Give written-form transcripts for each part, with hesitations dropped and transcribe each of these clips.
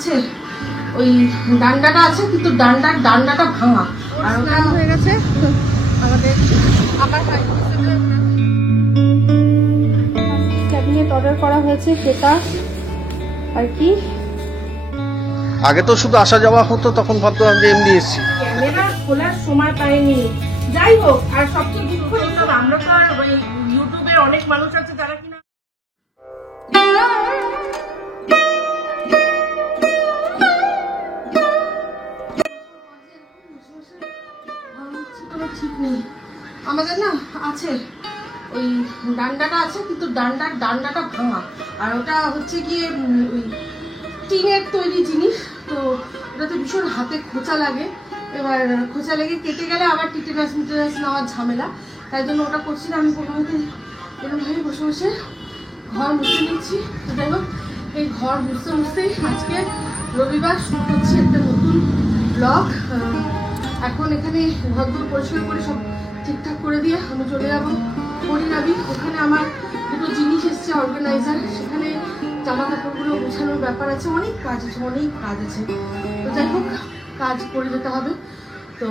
আছে, ওই ডান্ডাটা আছে কিন্তু ডান্ডাটা ভাঙা আর ওটা হয়ে গেছে আমাদের। আমার ক্যাবিনেট অর্ডার করা হয়েছে সেটা আর কি। আগে তো শুধু আসা যাওয়া হতো, তখন ভাবতো আমি এমনি এসেছি, ক্যামেরা খোলার সময় পাইনি। যাই হোক, আর সবচেয়ে দুঃখ আমরা তো আর ওই ইউটিউবের অনেক মানুষ আছে যারা কিনা ঠিক নেই। আমাদের না আছে ওই ডান্ডাটা আছে কিন্তু ডান্ডাটা ভাঙা আর ওটা হচ্ছে গিয়ে ওই টিনের তৈরি জিনিস, তো ওটাতে ভীষণ হাতে খোঁচা লাগে। এবার খোঁচা লেগে কেটে গেলে আবার টিটেনাস নেওয়ার ঝামেলা, তাই জন্য ওটা করছি না। আমি কোনোমতে এরকমভাবে বসে বসে ঘর মুছে নিচ্ছি। যাই হোক, এই ঘর মুছতেই আজকে রবিবার শুরু করছি একটা নতুন ব্লগ। এখন এখানে ঘরদোর পরিষ্কার করে সব ঠিকঠাক করে দিয়ে আমি চলে যাবো হরিনাবি। ওখানে আমার দুটো জিনিস এসছে অর্গানাইজার, সেখানে জামা কাপড়গুলো গোছানোর ব্যাপার আছে, অনেক কাজ আছে। তো যাই হোক, কাজ করে যেতে হবে। তো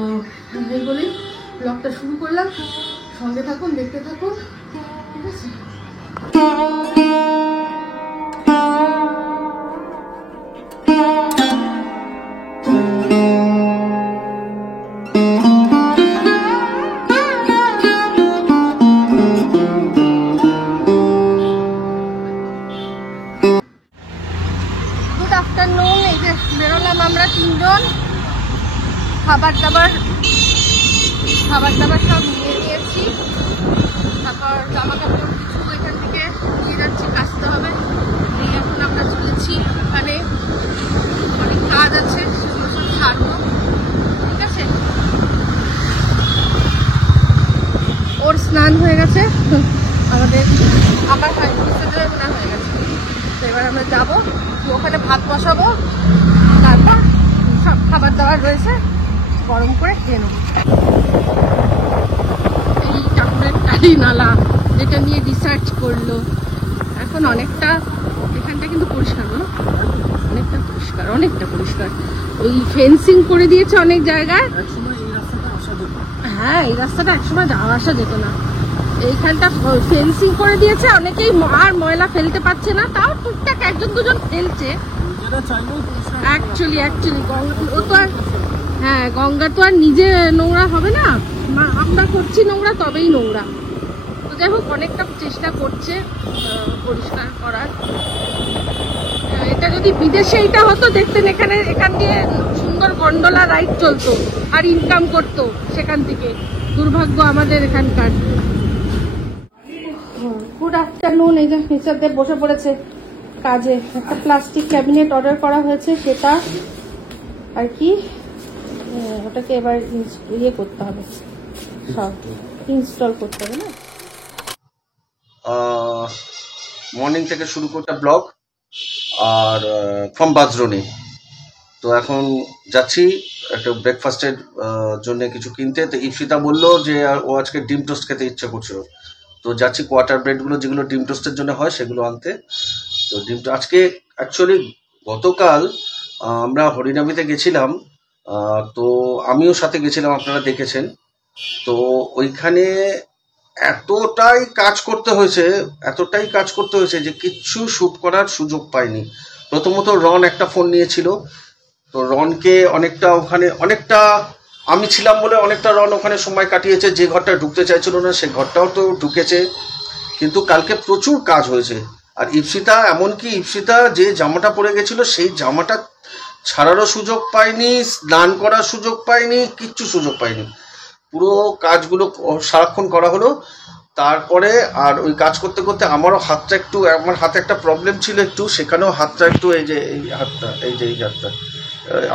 এই বলেই ব্লগটা শুরু করলাম, সঙ্গে থাকুন, দেখতে থাকুন, ঠিক আছে। বেরোলাম আমরা তিনজন, খাবার দাবার সব নিয়ে নিয়েছি। তারপর জামা কাপড় কিছু এখান থেকে নিয়ে যাচ্ছি, কাচতে হবে। এই এখন আমরা চলেছি, ওখানে অনেক কাজ আছে, সেগুলো সব ছাড়বো, ঠিক আছে। ওর স্নান হয়ে গেছে, আমার হয় স্নান হয়ে গেছে। তো এবার আমরা যাবো, ওখানে ভাত বসাবো, তারপর সব খাবার দাবার রয়েছে, গরম করে খেয়ে নেবো। এই ঠাকুরের কালী নালা, যেটা নিয়ে রিসার্চ করলো, এখন অনেকটা এখানটা কিন্তু পরিষ্কার, বলো, অনেকটা পরিষ্কার। ওই ফেন্সিং করে দিয়েছে অনেক জায়গায়। হ্যাঁ, এই রাস্তাটা একসময় যাওয়া আসা যেত না, এইখানটা ফেন্সিং করে দিয়েছে, অনেকেই আর ময়লা ফেলতে পারছে না, তাও টুকটাক একজন দুজন ফেলছে। অ্যাকচুয়ালি ও তো আর, হ্যাঁ, গঙ্গা তো আর নিজে নোংরা হবে না, আমরা করছি নোংরা, তবেই নোংরা। তো যাই হোক, অনেকটা চেষ্টা করছে পরিষ্কার করার। এটা যদি বিদেশে এটা হতো, দেখতেন এখান দিয়ে সুন্দর গন্ডোলা রাইড চলতো আর ইনকাম করতো সেখান থেকে। দুর্ভাগ্য আমাদের এখানকার। Good afternoon. এই যে মিস্টারদের বসে পড়েছে কাজে। একটা প্লাস্টিক ক্যাবিনেট অর্ডার করা হয়েছে সেটা আর কি, ওটাকে এবার ইয়ে করতে হবে, সব ইনস্টল করতে হবে না। মর্নিং থেকে শুরু করতে ব্লগ আর ফ্রম বাজরনি। তো এখন যাচ্ছি একটা ব্রেকফাস্টের জন্য কিছু কিনতে। তো ইপসিতা বললো যে ও আজকে ডিম টোস্ট খেতে ইচ্ছা করছিল, তো যাচ্ছি কোয়ার্টার ব্রেডগুলো যেগুলো ডিম টোস্টের জন্য হয় সেগুলো আনতে। তো ডিমটা আজকে অ্যাকচুয়ালি গতকাল আমরা হরিনাবিতে গেছিলাম, তো আমিও সাথে গেছিলাম, আপনারা দেখেছেন। তো ওইখানে এতটাই কাজ করতে হয়েছে যে কিচ্ছু শ্যুট করার সুযোগ পাইনি। প্রথমত রন একটা ফোন নিয়েছিল, তো রনকে অনেকটা আমি ছিলাম বলে অনেকটা রন ওখানে সময় কাটিয়েছে। যে ঘরটা ঢুকতে চাইছিল না সে ঘরটাও তো ঢুকেছে, কিন্তু কালকে প্রচুর কাজ হয়েছে। আর ইপসিতা যে জামাটা পরে গেছিল সেই জামাটা ছাড়ারও সুযোগ পায়নি, স্নান করার সুযোগ পায়নি, কিচ্ছু সুযোগ পায়নি। পুরো কাজগুলো সারাক্ষণ করা হলো। তারপরে আর ওই কাজ করতে করতে আমার হাতে একটা প্রবলেম ছিল একটু, সেখানেও হাতটা একটু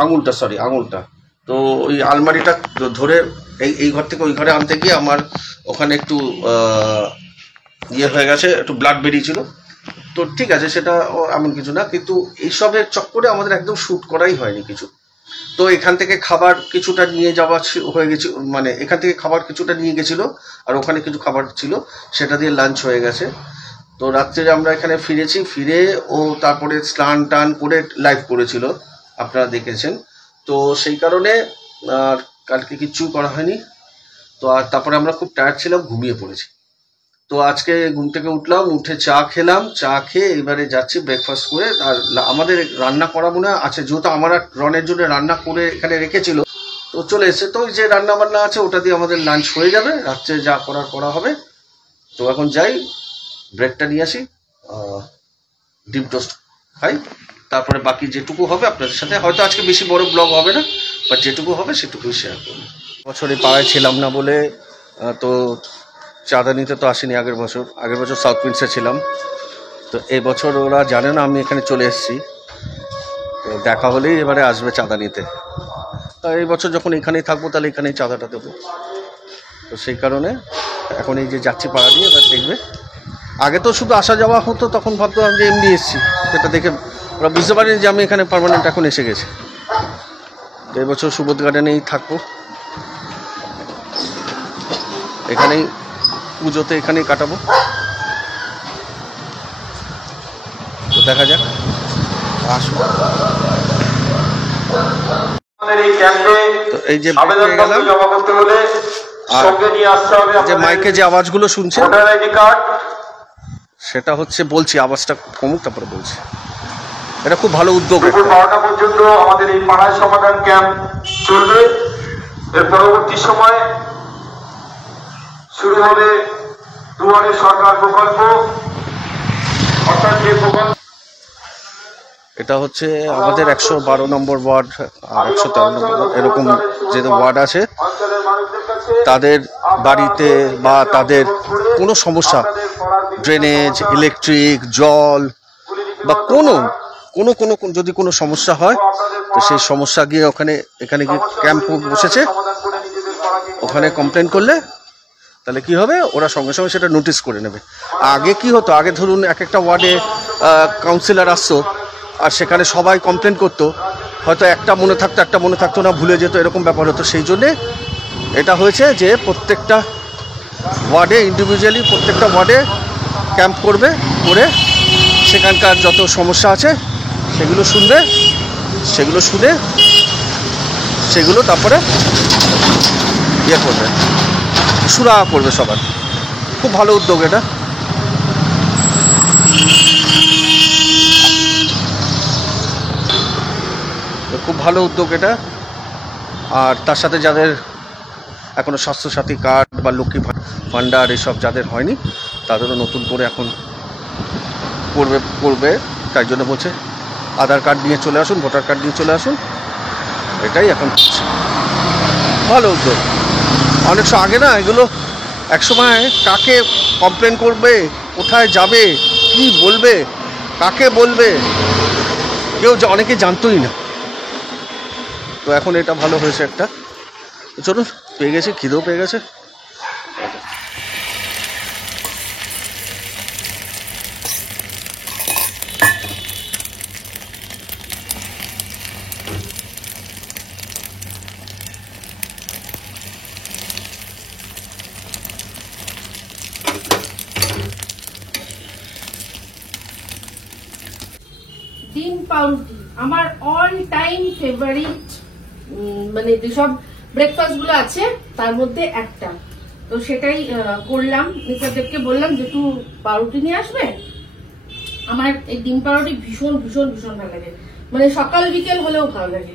আঙুলটা তো ওই আলমারিটা ধরে এই ঘর থেকে ওই ঘরে আনতে গিয়ে আমার ওখানে একটু ইয়ে হয়ে গেছে, একটু ব্লাড বেরিয়েছিল। তো ঠিক আছে, সেটা এমন কিছু না, কিন্তু এইসবের চক্করে আমাদের একদম শ্যুট করাই হয়নি কিছু। তো এখান থেকে খাবার কিছুটা নিয়ে যাওয়া হয়ে গেছে, মানে এখান থেকে খাবার কিছুটা নিয়ে গেছিল আর ওখানে কিছু খাবার ছিল, সেটা দিয়ে লাঞ্চ হয়ে গেছে। তো রাত্রে আমরা এখানে ফিরেছি, ফিরে ও তারপরে স্নান টান করে লাইভ করেছিল, আপনারা দেখেছেন। তো সেই কারণে আর কালকে কিচ্ছু করা হয়নি। তো আর তারপরে আমরা খুব টায়ার্ড ছিলাম, ঘুমিয়ে পড়েছি। তো আজকে ঘুম থেকে উঠলাম, উঠে চা খেলাম, চা খেয়ে এবারে যাচ্ছি ব্রেকফাস্ট করে। আর আমাদের রান্না করা মনে আছে, যেহেতু আমার রনের জন্য রান্না করে এখানে রেখেছিল, তো চলে এসে তো ওই যে রান্না বান্না আছে ওটা দিয়ে আমাদের লাঞ্চ হয়ে যাবে, রাত্রে যা করার করা হবে। তো এখন যাই, ব্রেডটা নিয়ে আসি, ডিম টোস্ট খাই, তারপরে বাকি যেটুকু হবে আপনাদের সাথে, হয়তো আজকে বেশি বড় ব্লগ হবে না, বা যেটুকু হবে সেটুকুই শেয়ার করবো। বছরে পাড়ায় ছিলাম না বলে তো চাঁদা নিতে তো আসিনি আগের বছর সাউথ প্রিন্সে ছিলাম। তো এই বছর ওরা জানে না আমি এখানে চলে এসেছি, তো দেখা হলেই এবারে আসবে চাঁদা নিতে। তা এই বছর যখন এখানেই থাকবো তাহলে এখানেই চাঁদাটা দেবো। তো সেই কারণে এখন এই যে যাচ্ছি পাড়া দিয়ে, এবার দেখবে। আগে তো শুধু আসা যাওয়া হতো, তখন ভাবতাম যে এমনি এসেছি, সেটা দেখে ওরা বুঝতে পারেনি যে আমি এখানে পার্মানেন্ট এখন এসে গেছি। তো এই বছর সুবোধ গার্ডেনেই থাকবো, এখানেই পুজোতে এখানেই কাটাবো। তো দেখা যাক, আসুন। তো এই যে গেলাম, আর যে মাইকে যে আওয়াজগুলো শুনছে সেটা হচ্ছে, বলছি আওয়াজটা কমুক তারপরে বলছি। এটা খুব ভালো উদ্যোগ। 12টা পর্যন্ত আমাদের এই পাড়ায় সমাধান ক্যাম্প চলবে। এর পরবর্তী সময় শুরু হবে দুয়ারে সরকার প্রকল্প, অর্থাৎ যে প্রকল্প। এটা হচ্ছে আমাদের 112 নম্বর ওয়ার্ড আর 113 নম্বর ওয়ার্ড, এরকম যে ওয়ার্ড আছে, তাদের বাড়িতে বা তাদের কোনো সমস্যা, ড্রেনেজ, ইলেকট্রিক, জল বা কোনো যদি কোনো সমস্যা হয়, তো সেই সমস্যা গিয়ে এখানে গিয়ে ক্যাম্প বসেছে। ওখানে কমপ্লেন করলে তাহলে কি হবে, ওরা সঙ্গে সঙ্গে সেটা নোটিস করে নেবে। আগে কি হতো, আগে ধরুন এক একটা ওয়ার্ডে কাউন্সিলর আসতো, আর সেখানে সবাই কমপ্লেন করতো, হয়তো একটা মনে থাকতো না, ভুলে যেত, এরকম ব্যাপার হতো। সেই জন্যে এটা হয়েছে যে প্রত্যেকটা ওয়ার্ডে ইন্ডিভিজুয়ালি প্রত্যেকটা ওয়ার্ডে ক্যাম্প করবে, করে সেখানকার যত সমস্যা আছে সেগুলো শুনে সেগুলো তারপরে ইয়ে করবে, সুরাহা করবে সবার। খুব ভালো উদ্যোগ এটা। খুব ভালো উদ্যোগ এটা। আর তার সাথে যাদের এখনও স্বাস্থ্যসাথী কার্ড বা লক্ষ্মী ভাণ্ডার এসব যাদের হয়নি, তাদেরও নতুন করে এখন করবে। তাই জন্য বলছে আধার কার্ড নিয়ে চলে আসুন, ভোটার কার্ড নিয়ে চলে আসুন, এটাই এখন ভালো উদ্যোগ। অনেক আগে না এগুলো একসময় কাকে কমপ্লেন করবে, কোথায় যাবে, কি বলবে, কাকে বলবে, অনেকে জানতোই না। তো এখন এটা ভালো হয়েছে একটা। চলুন, পেয়ে গেছি, খিদেও পেয়ে গেছে। ডিম পাউরুটি আমার অল টাইম ফেভারিট, মানে যেসব ব্রেকফাস্ট গুলো আছে তার মধ্যে একটা। তো সেটাই করলাম, নিসারদেবকে বললাম যে একটু পাউরুটি নিয়ে আসবে। আমার এই ডিম পাউরুটি ভীষণ ভীষণ ভীষণ ভালো লাগে, মানে সকাল বিকেল হলেও ভালো লাগে।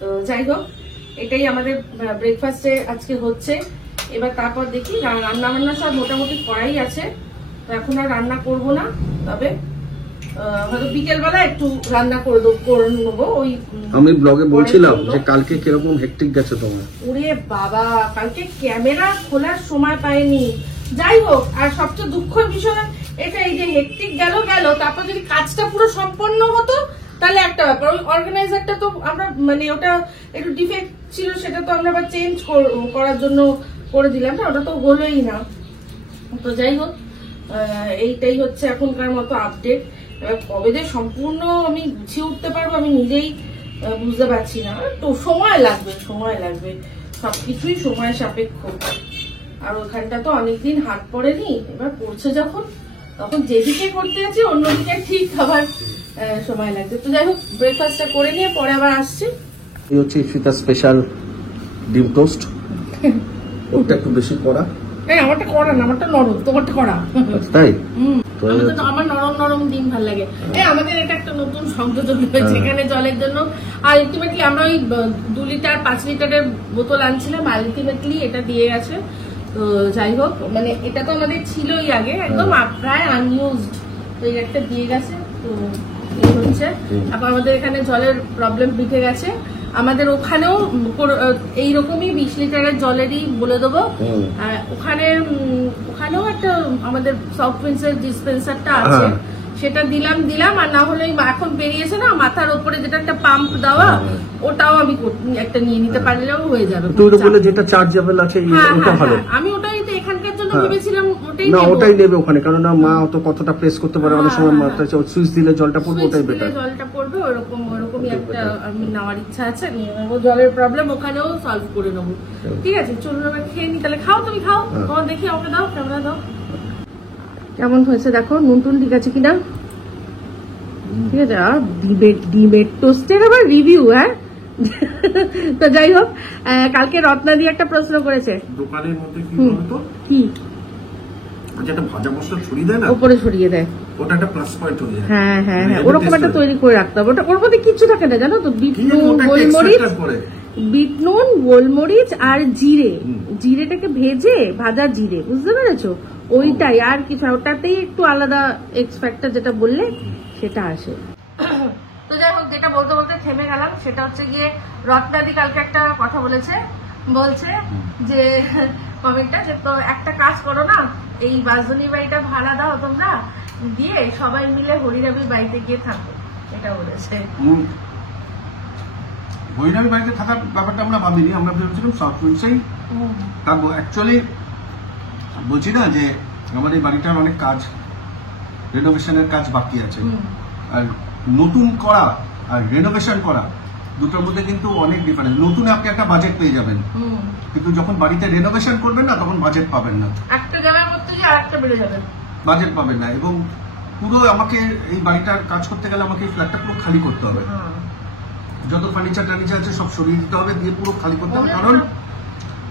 তো যাই হোক, এটাই আমাদের ব্রেকফাস্টে আজকে হচ্ছে। এবার তারপর দেখি, রান্না বান্না সব মোটামুটি করাই আছে, তো এখন আর রান্না করবো না। তবে হয়তো বিকেল বেলা একটু রান্না করে নেবো। ওই আমি ব্লগে বলছিলাম যে কালকে কিরকম হেক্টিক গেছে তোমার। ওরে বাবা, কালকে ক্যামেরা খোলার সময় পাইনি। যাই হোক, আর সবচেয়ে দুঃখের বিষয় এটা, এই যে হেক্টিক গেল, তারপর যদি কাজটা পুরো সম্পন্ন হতো তাহলে একটা ব্যাপার। ওই অর্গানাইজারটা তো আমরা, মানে ওটা একটু ডিফেক্ট ছিল, সেটা তো আমরা আবার চেঞ্জ করার জন্য করে দিলাম না, ওটা তো হলোই না। তো যাই হোক, এইটাই হচ্ছে এখনকার মতো আপডেট। এবার কবে যে সম্পূর্ণ আমি গুছিয়ে উঠতে পারবো আমি নিজেই বুঝতে পারছি না। তো সময় লাগবে, সবকিছুই সময় সাপেক্ষ। আর ওখানটা তো অনেকদিন হাত পড়েনি, এবার পড়ছে যখন তখন যেদিকে করতে আছি অন্যদিকে ঠিক আবার সময় লাগছে। তো যাই হোক, ব্রেকফাস্টটা করে নিয়ে পরে আবার আসছি। এই হচ্ছে ইফিতা স্পেশাল ডিম টোস্ট, ওটা একটু বেশি করা। আমারটা করা না, আমারটা নরম, তোমারটা করা। তাই আমার নরম নরম ডিম ভাল লাগে। আমাদের এটা একটা নতুন সংযোজন হয়েছে এখানে জলের জন্য। আলটিমেটলি আমরা ওই 2 লিটার 5 লিটারের বোতল আনছিলাম, আলটিমেটলি এটা দিয়ে গেছে। তো যাই হোক, মানে এটা তো আমাদের ছিলই আগে, একদম প্রায় আনইউজড, তো এই একটা দিয়ে গেছে। তো এই হচ্ছে, তারপর আমাদের এখানে জলের প্রবলেম মিটে গেছে। আমাদের ওখানেও এইরকমই 20 লিটারের জলেরই বলে দেবো। আর ওখানেও একটা আমাদের সফট ড্রিঙ্কসের ডিসপেন্সারটা আছে, সেটা দিলাম। আর না হলে এখন বেরিয়েছে না মাথার উপরে যেটা একটা পাম্প দেওয়া, ওটাও আমি একটা নিয়ে নিতে পারলেও হয়ে যাবে। যেটা চার্জেবল আছে ওটা ভালো। আমি ওটাই তো এখানকার জন্য ভেবেছিলাম, ওটাই নেবে ওখানে, কারণ মা অত কতটা প্রেস করতে পারে, অনেক সময় সুইচ দিলে জলটা পড়বে, ওটাই বেটার। জলটা পড়বে ওরকমই একটা আমি নেওয়ার ইচ্ছা আছে। জলের প্রবলেম ওখানেও সলভ করে নেবো। ঠিক আছে, চলুন আমরা খেয়ে নি তাহলে। খাও, তুমি খাও, তোমার দেখি আমাকে দাও, ক্যামেরা দাও। কেমন হয়েছে দেখো, নুন টুন ঠিক আছে কিনা। ঠিক আছে, আর ডিমের টোস্টের আবার রিভিউ। তো যাই হোক, কালকে রত্না দিয়ে একটা প্রশ্ন করেছে দোকানের মধ্যে কি যেটা ভাজা মশলা ছড়িয়ে দেয় না, উপরে ছড়িয়ে দেয়, ওটা একটা প্লাস পয়েন্ট হয়ে যায়। হ্যাঁ, ওরকম একটা তৈরি করে রাখতে হবে। ওর মধ্যে কিছু থাকে না জানো তো, বিট নুন, গোলমরিচ আর জিরেটাকে ভেজে, ভাজা জিরে, বুঝতে পেরেছো, ওইটাই আর কিছু, ওটাতেই একটু আলাদা এক্স ফ্যাক্টর যেটা বললে সেটা আসে। তো যাই হোক, যেটা বলতে বলতে থেমে গেলাম, সেটা হচ্ছে গিয়ে রত্নাদি কালকে একটা কথা বলছে যে কমেন্টটা, যে তো একটা কাজ করো না, এই বাসনি বাড়িটা ভাড়া দাও তোমরা, দিয়ে সবাই মিলে হরিরাবির বাড়িতে গিয়ে থাকো, এটা বলেছে। হরিরাবির বাড়িতে থাকার ব্যাপারটা আমরা ভাবিনি, আমরা ভেবেছিলাম সাউথ উইন্ডসেই থাকবো। অ্যাকচুয়ালি বলছি না যে আমাদের বাড়িটার অনেক কাজ, রেনোভেশনের কাজ বাকি আছে, আর নতুন করা আর রেনোভেশন করা দুটোর মধ্যে কিন্তু অনেক ডিফারেন্স। নতুন আপনি একটা বাজেট পেয়ে যাবেন, কিন্তু যখন বাড়িতে রেনোভেশন করবেন না তখন বাজেট পাবেন না, একটা জায়গায় করতে গিয়ে আরেকটা বেড়ে যাবে, বাজেট পাবেন না। এবং পুরো আমাকে এই বাড়িটার কাজ করতে গেলে আমাকে এই ফ্ল্যাটটা পুরো খালি করতে হবে, যত ফার্নিচার টার্নিচার আছে সব সরিয়ে দিতে হবে, দিয়ে পুরো খালি করতে হবে। কারণ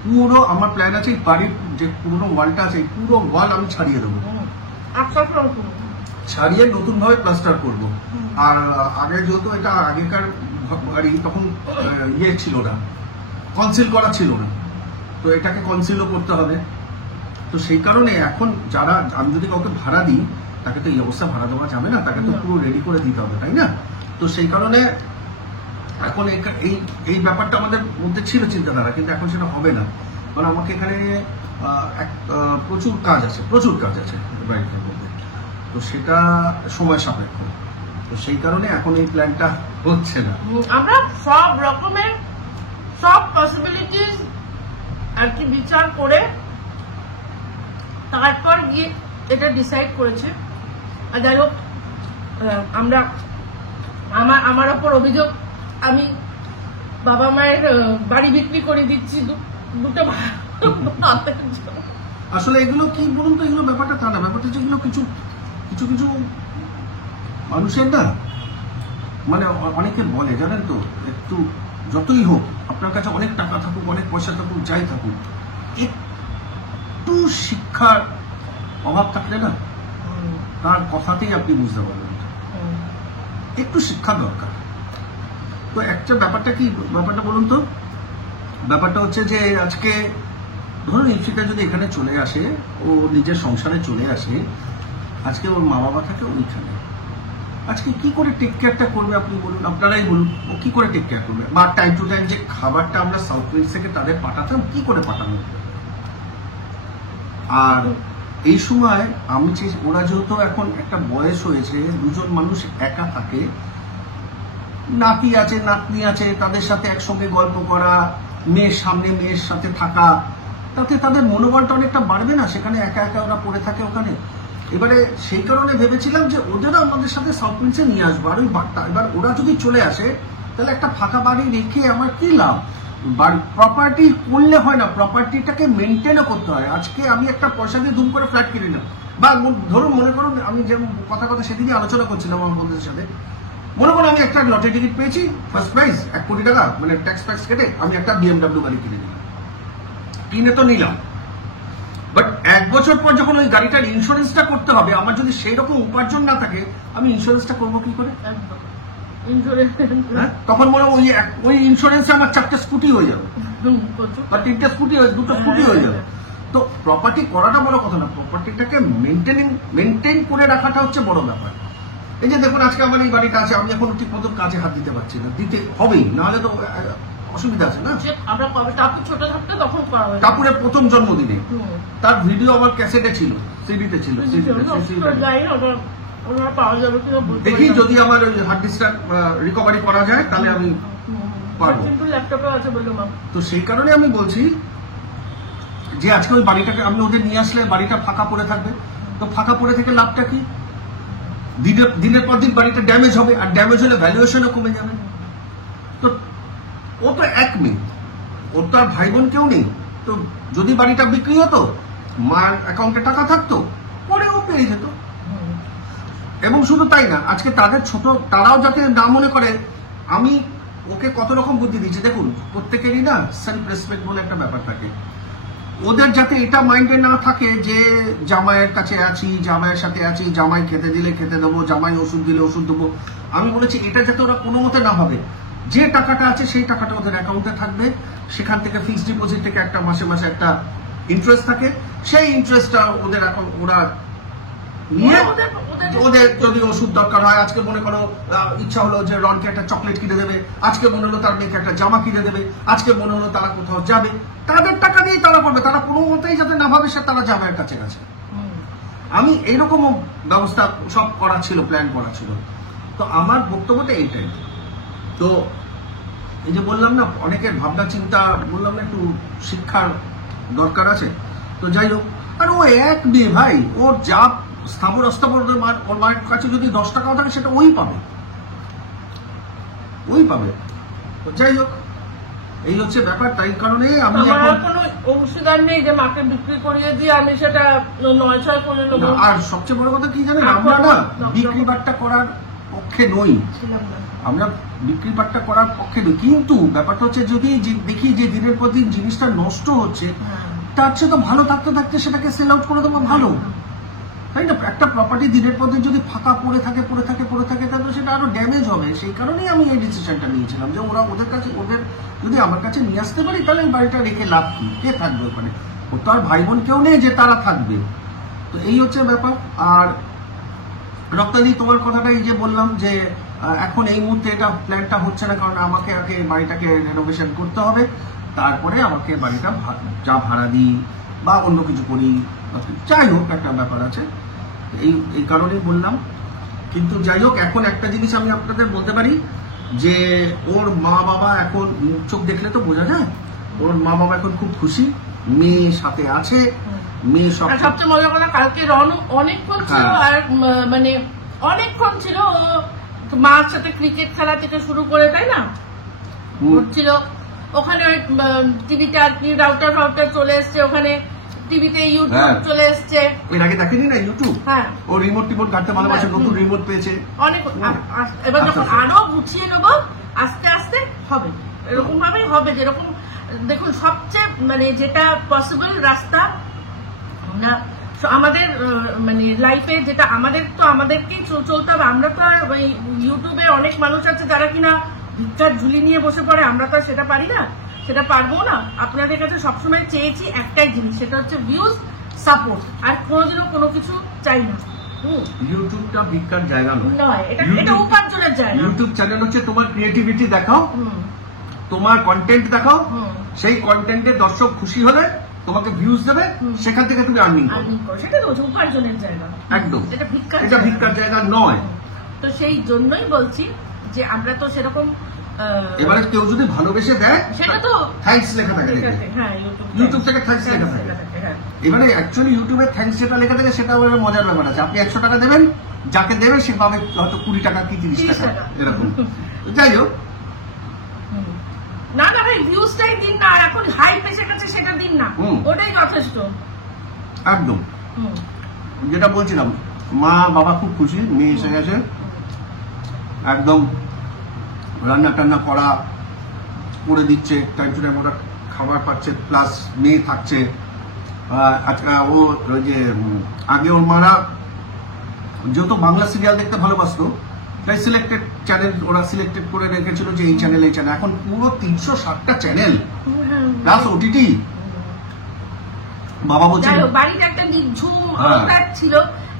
পুরো আমার প্ল্যান আছে এই বাড়ির যে পুরোনো ওয়ালটা আছে, এই পুরো ওয়াল আমি ছাড়িয়ে দেবো, ছাড়িয়ে নতুন ভাবে প্লাস্টার করব। আর আগে যেহেতু এটা আগেকার বাড়ি, তখন ইয়ে ছিল না, কনসিল করা ছিল না, তো এটাকে কনসিলও করতে হবে। তো সেই কারণে এখন যারা, আমি যদি কাউকে ভাড়া দিই, তাকে তো এই অবস্থা ভাড়া দেওয়া যাবে না, তাকে তো পুরো রেডি করে দিতে হবে, তাই না? তো সেই কারণে এখন এই ব্যাপারটা আমাদের মধ্যে ছিল চিন্তাধারা, কিন্তু এখন সেটা হবে না। কারণ আমাকে এখানে প্রচুর কাজ আছে বাড়িটার মধ্যে, তো সেটা সময় সাপেক্ষ। তো সেই কারণে এখন এই প্ল্যানটা হচ্ছে না। আমরা সব রকমের সব পসিবিলিটিস আর কি বিচার করে তারপর গিয়ে এটা ডিসাইড করেছি। আর যাই হোক, আমরা আমার ওপর অভিযোগ, আমি বাবা মায়ের বাড়ি বিক্রি করে দিচ্ছি দুটো। আসলে এগুলো কি বলুন তো, এগুলো ব্যাপারটা তা না, ব্যাপারটা যেগুলো কিছু কিছু মানুষের না, মানে অনেকে বলে জানেন তো, একটু যতই হোক আপনার কাছে অনেক টাকা থাকুক, অনেক পয়সা থাকুক, যাই থাকুক, একটু শিক্ষার অভাব থাকলে না, তার কথাতেই আপনি বুঝতে পারবেন একটু শিক্ষা দরকার। তো একটা ব্যাপারটা বলুন তো, ব্যাপারটা হচ্ছে যে আজকে ধরুন ইপসিতা যদি এখানে চলে আসে, ও নিজের সংসারে চলে আসে, আজকে ওর মা বাবা থাকে ওইখানে, আজকে কি করে টেক কেয়ারটা করবে আপনি বলুন, আপনারাই বলুন, ও কি করে টেক কেয়ার করবে? বা টাইম টু টাইম যে খাবারটা আমরা সাউথ উইন্ডস থেকে তাদের পাঠাতাম, কি করে পাঠানো? আর এই সময় আমি ওরা যেহেতু এখন একটা বয়স হয়েছে, দুজন মানুষ একা থাকে, নাতি আছে নাতনি আছে, তাদের সাথে একসঙ্গে গল্প করা, মেয়ের সামনে মেয়ের সাথে থাকা, তাতে তাদের মনোবলটা অনেকটা বাড়বে না? সেখানে একা একা ওরা পড়ে থাকে ওখানে। এবারে সেই কারণে ভেবেছিলাম যে ওদেরও আমাদের সাথে সাউথ উইন্ডসে নিয়ে আসবো। আর ওই বাড়িটা এবার ওরা যদি চলে আসে, তাহলে একটা ফাঁকা বাড়ি রেখে আমার কি লাভ? প্রপার্টি করলে হয় না, প্রপার্টিটাকে মেনটেনও করতে হয়। আজকে আমি একটা পয়সা দিয়ে ধুম করে ফ্ল্যাট কিনি না, বা ধরুন মনে করুন আমি যে কথা সেদিনই আলোচনা করছিলাম আমার বন্ধুদের সাথে, মনে করুন আমি একটা লটারি টিকিট পেয়েছি ফার্স্ট প্রাইজ 1 কোটি টাকা, মানে ট্যাক্স ফ্যাক্স কেটে আমি একটা BMW গাড়ি কিনে নিলাম, কিনে তো নিলাম, বাট 1 বছর পর যখন ওই গাড়িটার ইন্স্যুরেন্সটা করতে হবে, আমার যদি সেই রকম উপার্জন না থাকে আমি ইন্স্যুরেন্সটা করবো কি করে? হ্যাঁ, তখন মনে ওই ইন্স্যুরেন্সে আমার 4টে স্কুটি হয়ে যাবে বা 3টে স্কুটি, 2টো স্কুটি হয়ে যাবে। তো প্রপার্টি করাটা বড় কথা না, প্রপার্টিটাকে মেনটেন করে রাখাটা হচ্ছে বড় ব্যাপার। এই যে দেখুন আজকে আমার এই বাড়িটা আছে, আমি এখন ঠিক মতো কাজে হাত দিতে পারছি না, দিতে হবেই, নাহলে তো অসুবিধা আছে না। আমরা টাপুর ছোট থাকতে তখন টাপুরের প্রথম জন্মদিনে তার ভিডিও আমার ক্যাসেটে ছিল, সিডিতে ছিল, দেখি যদি আমার ওই হার্ড ডিস্কটা রিকভারি করা যায় তাহলে আমি পারবো, ল্যাপটপে আছে বললাম। তো সেই কারণে আমি বলছি যে আজকে ওই বাড়িটাকে আমি ওদের নিয়ে আসলে বাড়িটা ফাঁকা পড়ে থাকবে, তো ফাঁকা পড়ে থেকে লাভটা কি? দিনের পর দিন বাড়িটা ড্যামেজ হবে, আর ড্যামেজ হলে ভ্যালুয়েশনও কমে যাবে। তো ও তো এক মেয়ে, ওর তো আর ভাই বোন কেউ নেই, তো যদি বাড়িটা বিক্রি হতো, মার অ্যাকাউন্টে টাকা থাকতো, পরেও পেয়ে যেত। এবং শুধু তাই না, আজকে তাদের তারাও যাতে না মনে করে, আমি ওকে কত রকম বুদ্ধি দিচ্ছি। দেখুন প্রত্যেকেরই না সেলফ রেসপেক্ট বলে একটা ব্যাপার থাকে, ওদের যাতে এটা মাইন্ডে না থাকে যে জামাইয়ের কাছে আছি, জামাইয়ের সাথে আছি, জামাই খেতে দিলে খেতে দেবো, জামাই ওষুধ দিলে ওষুধ দেবো। আমি বলেছি এটা যাতে ওরা কোনো মতে না হবে, যে টাকাটা আছে সেই টাকাটা ওদের অ্যাকাউন্টে থাকবে, সেখান থেকে ফিক্সড ডিপোজিট থেকে একটা মাসে মাসে একটা ইন্টারেস্ট থাকে, সেই ইন্টারেস্টটা ওদের এখন ওরা নিয়ে ওদের যদি ওষুধ দরকার হয়, আজকে মনে করো ইচ্ছা হলো যে রনকে একটা চকলেট কিনে দেবে, আজকে মনে হলো তার মেয়েকে একটা জামা কিনে দেবে, আজকে মনে হলো তারা কোথাও যাবে, তাদের টাকা দিয়েই তারা করবে, তারা কোনো মতেই যাতে না ভাবে সে তারা জামাইয়ের কাছে গেছে। আমি এইরকম ব্যবস্থা সব করা ছিল, প্ল্যান করা ছিল। তো আমার বক্তব্যটা এইটাই। তো এই যে বললাম না অনেকের ভাবনা চিন্তা, বললাম না একটু শিক্ষার দরকার আছে। তো যাই হোক, আর ও এক মেয়ে ভাই, ওর যা স্থাবর অস্থাবর ওর মায়ের কাছে যদি 10 টাকাও থাকে সেটা ওই পাবে। তো যাই হোক, এই হচ্ছে ব্যাপার। তাই কারণে আমি কোনো অংশীদার নেই যে মাকে বিক্রি করিয়ে দিয়ে আমি সেটা 9-6 করে নেবো। আর সবচেয়ে বড় কথা কি জানেন, আমরা না বিক্রি বাট্টা করার পক্ষে নই, আমরা বিক্রি বাট্টা করার পক্ষে নই, কিন্তু ব্যাপারটা হচ্ছে যদি দেখি যে দিনের পর দিন জিনিসটা নষ্ট হচ্ছে, তার চেয়ে তো ভালো থাকতে থাকতে সেটাকে সেল আউট করে দেবো ভালো, তাই না? একটা প্রপার্টি দিনের পর দিন যদি ফাঁকা পড়ে থাকে তাহলে সেটা আরো ড্যামেজ হবে। সেই কারণেই আমি এই ডিসিশনটা নিয়েছিলাম যে ওদের যদি আমার কাছে নিয়ে আসতে পারি তাহলে বাড়িটা রেখে লাভ কি, কে থাকবে ওখানে? ও তো আর ভাই বোন কেউ নেই যে তারা থাকবে। তো এই হচ্ছে ব্যাপার। আর রক্তাদি, তোমার কথাটা এই যে বললাম যে এখন এই মুহূর্তে এটা প্ল্যানটা হচ্ছে না, কারণ আমাকে আগে বাড়িটাকে রেনোভেশন করতে হবে, তারপরে আমাকে বাড়িটা যা ভাড়া দিই বা অন্য কিছু করি, যাই হোক একটা ব্যাপার আছে, এই কারণেই বললাম। কিন্তু যাই হোক, এখন একটা জিনিস আমি আপনাদের বলতে পারি যে ওর মা বাবা এখন মুখ চোখ দেখলে তো বোঝা যায়, ওর মা বাবা এখন খুব খুশি, মেয়ে সাথে আছে, মেয়ে সবচেয়ে মজা কথা কালকে রনু অনেকক্ষণ ছিল, আর মানে অনেকক্ষণ ছিল, ও মার সাথে ক্রিকেট খেলা থেকে শুরু করে, তাই না, হচ্ছিল ওখানে ওই টিভিতে আর কি রাউটার চলে এসছে, ওখানে টিভিতে ইউটিউব চলে এসছে। এর আগে দেখেনি না ইউটিউব? হ্যাঁ, ও রিমোট ঘাটতে ভালোবাসে, নতুন রিমোট পেয়েছে অনেক। এবার যখন আরো গুছিয়ে নেবো আস্তে আস্তে হবে, এরকম ভাবেই হবে যেরকম। দেখুন সবচেয়ে মানে যেটা পসিবল রাস্তা না আমাদের মানে লাইফে, যেটা আমাদেরকেই চলতে হবে। আমরা তো আর ওই ইউটিউবে অনেক মানুষ আছে যারা কিনা ভিক্ষার ঝুলি নিয়ে বসে পড়ে, আমরা তো সেটা পারি না, সেটা পারবো না। আপনাদের কাছে সবসময় চেয়েছি একটাই জিনিস, সেটা হচ্ছে ভিউজ, সাপোর্ট, আর কোনোদিনও কোনো কিছু চাই না। ইউটিউবটা ভিক্ষার জায়গা নয়, এটা উপার্জনের জায়গা। ইউটিউব চ্যানেল হচ্ছে তোমার ক্রিয়েটিভিটি দেখাও, তোমার কন্টেন্ট দেখাও, সেই কন্টেন্টে দর্শক খুশি হলে তোমাকে ভিউজ দেবে, সেখান থেকে তুমি আর্নিং করো, সেটা তো উপার্জনের জায়গা, একদম। এটা ভিক্ষার জায়গা নয়। তো সেই জন্যই বলছি যে আমরা তো সেরকম, এবারে কেউ যদি ভালোবেসে দেয় সেটা তো থ্যাঙ্কস লেখা থাকে, ইউটিউব থেকে থ্যাঙ্কস লেখা থাকে। এবারে অ্যাকচুয়ালি ইউটিউবে থ্যাঙ্কস যেটা লেখা থাকে সেটা মজার ব্যাপার আছে, আপনি 100 টাকা দেবেন, যাকে দেবে সে পাবে হয়তো 20 টাকা কি 30 টাকা এরকম। যাই হোক, না ভাই ভিউজটাই দিন না, এখন হাইপ এসে গেছে সেটা দিন না, ওটাই যথেষ্ট একদম। যেটা বলছিলাম, মা বাবা খুব খুশি, মেয়ে এসে গেছে, একদম রান্না টান্না করা করে দিচ্ছে, টাইম টু টাইম ওরা খাবার পাচ্ছে, প্লাস মেয়ে থাকছে। আজকে ও ওই যে আগে ওর মারা যেহেতু বাংলা সিরিয়াল দেখতে ভালোবাসতো, তাই সিলেক্টেড চ্যানেল ওরা সিলেক্টেড করে রেখেছিল যে এই চ্যানেল এই চ্যানেল। এখন পুরো 360টা চ্যানেল প্লাস ওটিটি। বাবা বলছে বাড়িটা একটা নিঝুম ছিল।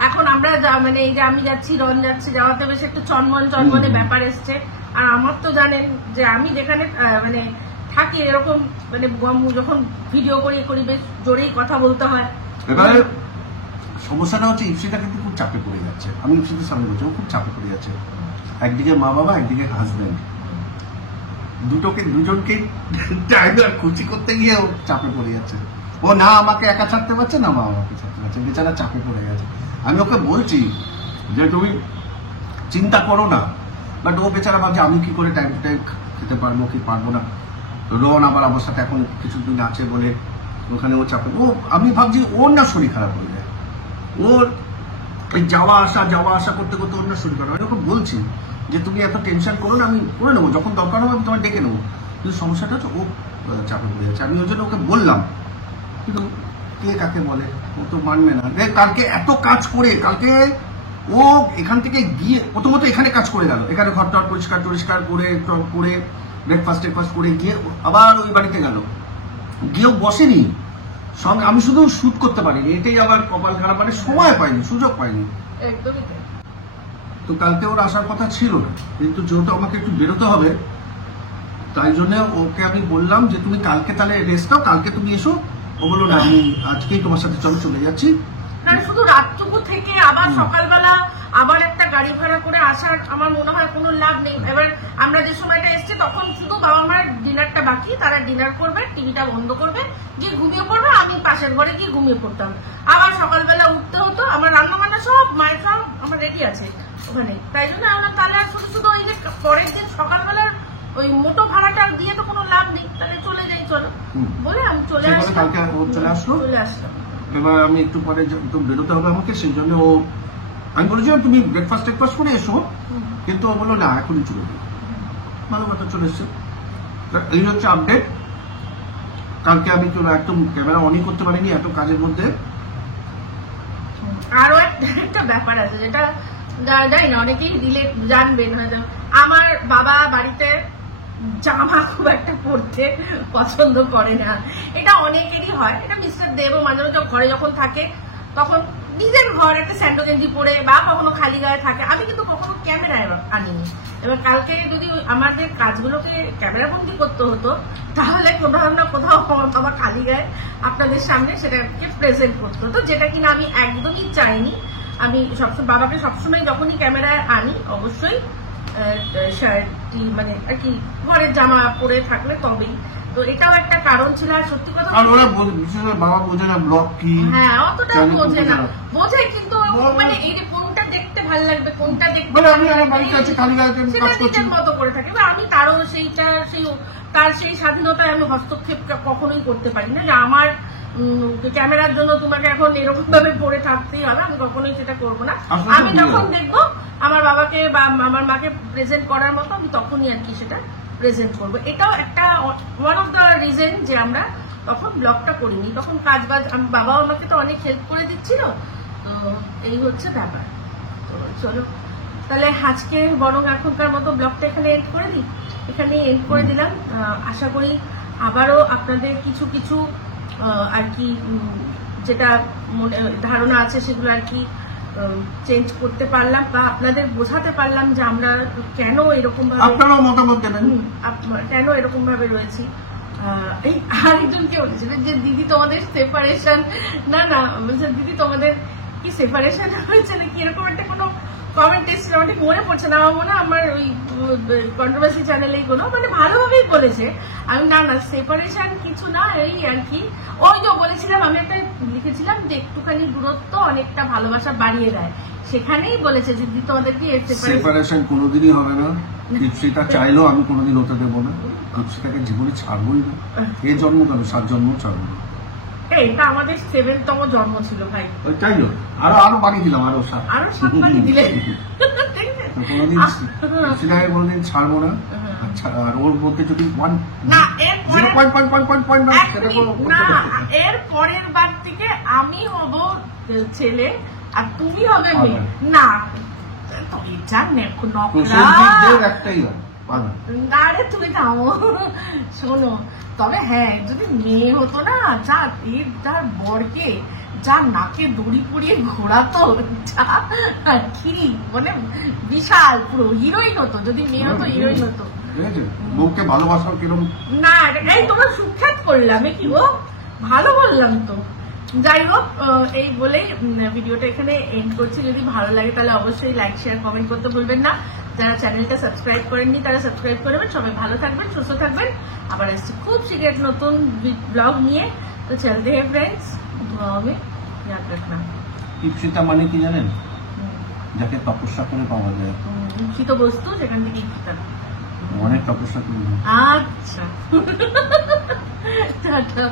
এখন আমরা মানে এই যে আমি যাচ্ছি, রন যাচ্ছে, যাওয়াতে বেশ একটা চনমনে ব্যাপার এসছে। আর আমার তো জানেন যে আমি যেখানে মানে থাকি এরকম মানে যখন ভিডিও করি বেশ জোরেই কথা বলতে হয়। এবারে সমস্যাটা হচ্ছে ইপসিটা কিন্তু খুব চাপে পড়ে যাচ্ছে। আমি ইপসিদের সামনে বলছি ও খুব চাপে পড়ে যাচ্ছে। একদিকে মা বাবা, একদিকে হাজব্যান্ড, দুজনকে টাইগার খুশি করতে গিয়ে ও চাপে পড়ে যাচ্ছে। ও না আমাকে একা ছাড়তে পারছে, না মা আমাকে ছাড়তে পারছে, বেচারা চাপে পড়ে গেছে। আমি ওকে বলছি যে তুমি চিন্তা করো না, বাট ও বেচারা ভাবছে আমি কি করে টাইম টু টাইম খেতে পারবো কি পারবো না। রন আবার আমার সাথে এখন কিছুদিন আছে বলে ওখানে ও চাপে। আমি ভাবছি ওর না শরীর খারাপ হয়ে যায়, ওর যাওয়া আসা করতে করতে ওর না শরীর খারাপ। আমি ওকে বলছি যে তুমি এত টেনশন করো না, আমি করে নেবো, যখন দরকার হবে আমি তোমায় ডেকে নেবো। কিন্তু সমস্যাটা হচ্ছে ও চাপে পড়ে যাচ্ছে। আমি ওই জন্য ওকে বললাম, কিন্তু কে কাকে বলে, ও তো মানবে না। কালকে এত কাজ করে, কালকে ও এখান থেকে গিয়ে প্রথমত এখানে কাজ করে গেল, এখানে ঘরটা পরিষ্কার করে ব্রেকফাস্ট করে গিয়ে আবার ওই বাড়িতে গেল, গিয়েও বসেনি সঙ্গে। আমি শুধু শুট করতে পারিনি, এটাই আবার কপাল খারাপ, মানে সময় পাইনি, সুযোগ পাইনি। তো কালকে ওর আসার কথা ছিল না, কিন্তু যেহেতু আমাকে একটু বেরোতে হবে, তাই জন্য ওকে আমি বললাম যে তুমি কালকে তাহলে রেস্ট নাও, কালকে তুমি এসো। ও বললো না আমি আজকেই তোমার সাথে চলে যাচ্ছি। শুধু রাতটুকু থেকে আবার সকালবেলা আবার একটা গাড়ি ভাড়া করে আসার আমার মনে হয় কোনো লাভ নেই। এবার আমরা যে সময়টা এসছি তখন শুধু বাবা মার ডিনারটা বাকি, তারা ডিনার করবে, টিভিটা বন্ধ করবে, গিয়ে ঘুমিয়ে পড়বে, আমি পাশের ঘরে গিয়ে ঘুমিয়ে পড়তাম। আবার সকালবেলা উঠতে হতো, আমার রান্না বান্না সব মায়ের সব আমার রেডি আছে ওখানে। তাই জন্য আমরা তাহলে শুধু ওই যে পরের দিন সকালবেলার ওই মোটো ভাড়াটা দিয়ে তো কোনো লাভ নেই, তাহলে চলে যাই চলো বলে আমি চলে আসলাম। এবার আমি একটু পরে একটু বেরোতে হবে আমাকে, সেই জন্য আমি বলেছিলাম তুমি ব্রেকফাস্ট করে এসো, কিন্তু ও বললো না এখনই চলে যাবো। ভালো কথা, চলে এসছে। এই হচ্ছে আপডেট। কালকে আমি একদম ক্যামেরা অনই করতে পারিনি এত কাজের মধ্যে। আরো একটা ব্যাপার আছে যেটা জানি না অনেকেই দিলে জানবেন হয়তো, আমার বাবা বাড়িতে জামা খুব একটা পরতে পছন্দ করে না। এটা অনেকেরই হয়, এটা মিস্টার দেবও মাঝে মাঝে ঘরে যখন থাকে তখন নিজের ঘর একটা স্যান্ডো গেঞ্জি পরে বা কখনো খালি গায়ে থাকে। আমি কিন্তু কখনো ক্যামেরায় আনিনি। এবার কালকে যদি আমাদের কাজগুলোকে ক্যামেরা বন্দি করতে হতো তাহলে কোথাও না কোথাও বাবা খালি গায়ে আপনাদের সামনে সেটাকে প্রেজেন্ট করতে হতো, যেটা কিনা আমি একদমই চাইনি। আমি বাবাকে সবসময় যখনই ক্যামেরায় আনি অবশ্যই শার্টটি মানে আর কি ঘরের জামা পরে থাকলে তবেই। তো এটাও একটা কারণ ছিল। আর সত্যি কথা বাবা বোঝে না ব্লগ কি, হ্যাঁ অতটা বোঝে না, বোঝে কিন্তু মানে এই যে কোনটা দেখতে ভালো লাগবে কোনটা দেখতে নিজের মতো করে থাকে। আমি তারও তার সেই স্বাধীনতায় আমি হস্তক্ষেপ কখনোই করতে পারি না যে আমার ক্যামেরার জন্য তোমাকে এখন এরকম ভাবে পড়ে থাকতেই হবে, আমি কখনোই সেটা করবো না। আমি যখন দেখবো আমার বাবাকে বা আমার মাকে প্রেজেন্ট করার মতো আমি তখনই আর কি সেটা প্রেজেন্ট করবো। এটাও একটা ওয়ান অফ দ্য রিজন যে আমরা তখন ব্লগটা করিনি। তখন কাজ বাবাও আমাকে তো অনেক হেল্প করে দিচ্ছিল। তো এই হচ্ছে ব্যাপার। তো চলো তাহলে আজকে বরং এখনকার মতো ব্লগটা এখানে এন্ড করে দিলাম। আশা করি আবারও আপনাদের কিছু আর কি যেটা ধারণা আছে সেগুলো আর কি চেঞ্জ করতে পারলাম বা আপনাদের বোঝাতে পারলাম যে আমরা কেন এরকম ভাবে, আপনারাও মতামত দেবেন কেন এরকম ভাবে রয়েছি। এই আরেকজনকে বলেছিলেন যে দিদি তোমাদের সেপারেশন, না দিদি তোমাদের কি সেপারেশন হয়েছে নাকি এরকম একটা কোনো কমেন্ট এসেছিল, আমার ঠিক মনে পড়ছে না। আমার মনে আমার ওই কন্ট্রোভার্সি চ্যানেলে এইগুলো মানে ভালোভাবেই বলেছে। আমি না সেপারেশন কিছু না, এই আর কি ওই যে বলেছিলাম আমি একটা লিখেছিলাম যে একটুখানি দূরত্ব অনেকটা ভালোবাসা বাড়িয়ে দেয়, সেখানেই বলেছে যে দিদি তোমাদেরকে সেপারেশন কোনোদিনই হবে না। সেটা চাইলেও আমি কোনোদিন হতে দেবো না, সেটাকে জীবনে ছাড়বোই না। এ জন্ম কেন 7 জন্ম ছাড়বো না। এটা আমাদের 7তম জন্ম ছিল ভাই। ওইটাই আরো বাড়ি দিলাম, আরো 7 বাড়ি দিলে কোনোদিন সিনেমায় কোনোদিন ছাড়বো না। আচ্ছা, আর ওর মধ্যে যদি না এর পরের বার থেকে আমি হব ছেলে আর তুমি হবে মেয়ে। না একটাই আরে তুমি থামো, শোনো। তবে হ্যাঁ, যদি মেয়ে হতো না, যা এর তার বরকে যা নাকে দড়ি পরিয়ে ঘোরাতো, যা কি মানে বিশাল পুরো হিরোইন হতো। যদি মেয়ে হতো হিরোইন হতো। বউকে ভালোবাসা কিরকম না, এই তোমরা সুখ্যাত করলাম কি গো, ভালো বললাম তো। যাই হোক, এই বলেই ভিডিওটা এখানে এন্ড করছি। যদি ভালো লাগে তাহলে অবশ্যই লাইক শেয়ার কমেন্ট করতে ভুলবেন না। যারা চ্যানেলটা সাবস্ক্রাইব করেননি তারা সাবস্ক্রাইব করবেন। সবাই ভালো থাকবেন, সুস্থ থাকবেন। আবার আসছি খুব শীঘ্র নতুন ব্লগ নিয়ে। তো চলতে হে ফ্রেন্ডস, দুয়া হবে, ইয়াদ রাখনা। ইপসিতা মানে কি জানেন? যাকে তপস্যা করে পাওয়া যায়, ইপ্সিত বস্তু, সেখান থেকে ইপ্সিতা। অনেক তপস্যা করে। আচ্ছা টাটা।